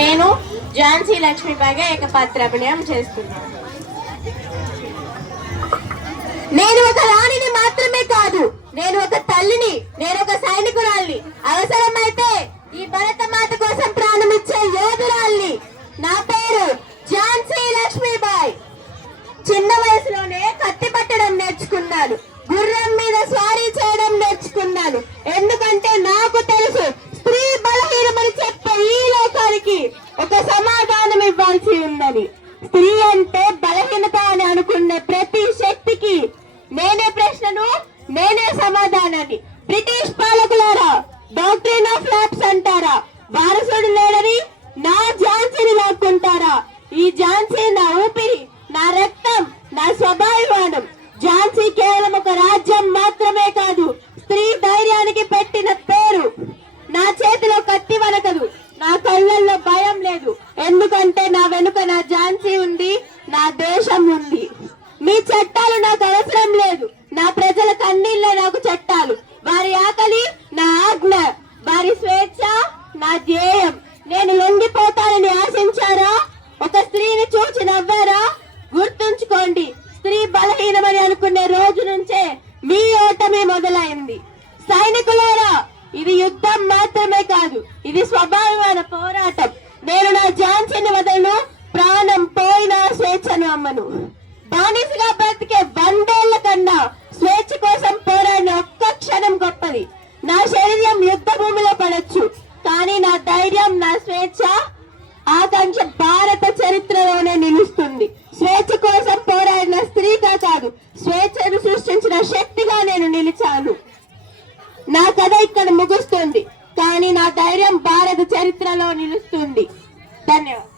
నేను ఝాన్సీ లక్ష్మీబాయిగా ఏకపాత్రాభినయం చేస్తున్నాను. నేను ఒక రాణిని మాత్రమే కాదు, నేను ఒక తల్లిని, నేను ఒక సైనికురాల్ని, అవసరమైతే ఈ భరతమాత కోసం ప్రాణమిచ్చే యోధురాల్ని. నా పేరు ఝాన్సీ లక్ష్మీబాయి. చిన్న వయసులోనే కత్తి పట్టడం నేర్చుకున్నాను, గుర్రం మీద స్వారీ చేయడం నేర్చుకున్నాను. ఎందుకంటే నాకు తెలుసు స్త్రీ బలహీనమని చెప్పే ఈ లోకానికి ఒక సమాధానం ఇవ్వాల్సి ఉందని. స్త్రీ అంటే బలహీనత అని అనుకునే ప్రతి శక్తికి నేనే ప్రశ్నను, నేనే సమాధానాన్ని. బ్రిటిష్ పాలకులారా, డాక్ట్రిన్ ఆఫ్ ల్యాబ్స్ అంటారా? వారసుడు లేడని నా ఝాన్సీని లాక్కుంటారా? ఈ ఝాన్సీ నా ఊపిరి, నా రక్తం, నా స్వభావిమానం. ఝాన్సీ కేవలం ఒక రాజ్యం మాత్రమే కాదు, స్త్రీ ధైర్యానికి పెట్టిన పేరు. నా చేతిలో కత్తి వనకదు, నా కళ్ళల్లో భయం లేదు. ఎందుకంటే నా వెనుక నా ఝాన్సీ ఉంది, నా దేశం ఉంది. మీ చట్టాలు నాకు అవసరం లేదు, నా ప్రజల కన్నీళ్లే నాకు చట్టాలు. వారి ఆకలి నా ఆజ్ఞ, వారి స్వేచ్ఛ నా ధ్యేయం. నేను లొంగిపోతానని ఆశించారా? ఒక స్త్రీని చూచి నవ్వారా? గుర్తుంచుకోండి, స్త్రీ బలహీనమని అనుకునే రోజు నుంచే మీ ఓటమి మొదలైంది. సైనికులారా, ఇది యుద్ధం మాత్రమే కాదు, ఇది స్వభావమైన పోరాటం. నేను నా ఝాన్సీని వదలను, ప్రాణం పోయినా స్వేచ్ఛను అమ్మను. బానిసగా బ్రతికే 100 ఏళ్ల కన్నా స్వేచ్ఛ కోసం పోరాడిన ఒక్క క్షణం గొప్పది. నా శరీరం యుద్ధ భూమిలో పడొచ్చు, కానీ నా ధైర్యం, నా స్వేచ్ఛ, ఆకాంక్ష భారత చరిత్రలోనే నిలుస్తుంది. స్వేచ్ఛ కోసం పోరాడిన స్త్రీగా కాదు, స్వేచ్ఛను సృష్టించిన శక్తిగా నేను నిలిచాను. నా కథ ఇక్కడ ముగుస్తుంది, కానీ నా ధైర్యం భారత చరిత్రలో నిలుస్తుంది. ధన్యవాదాలు.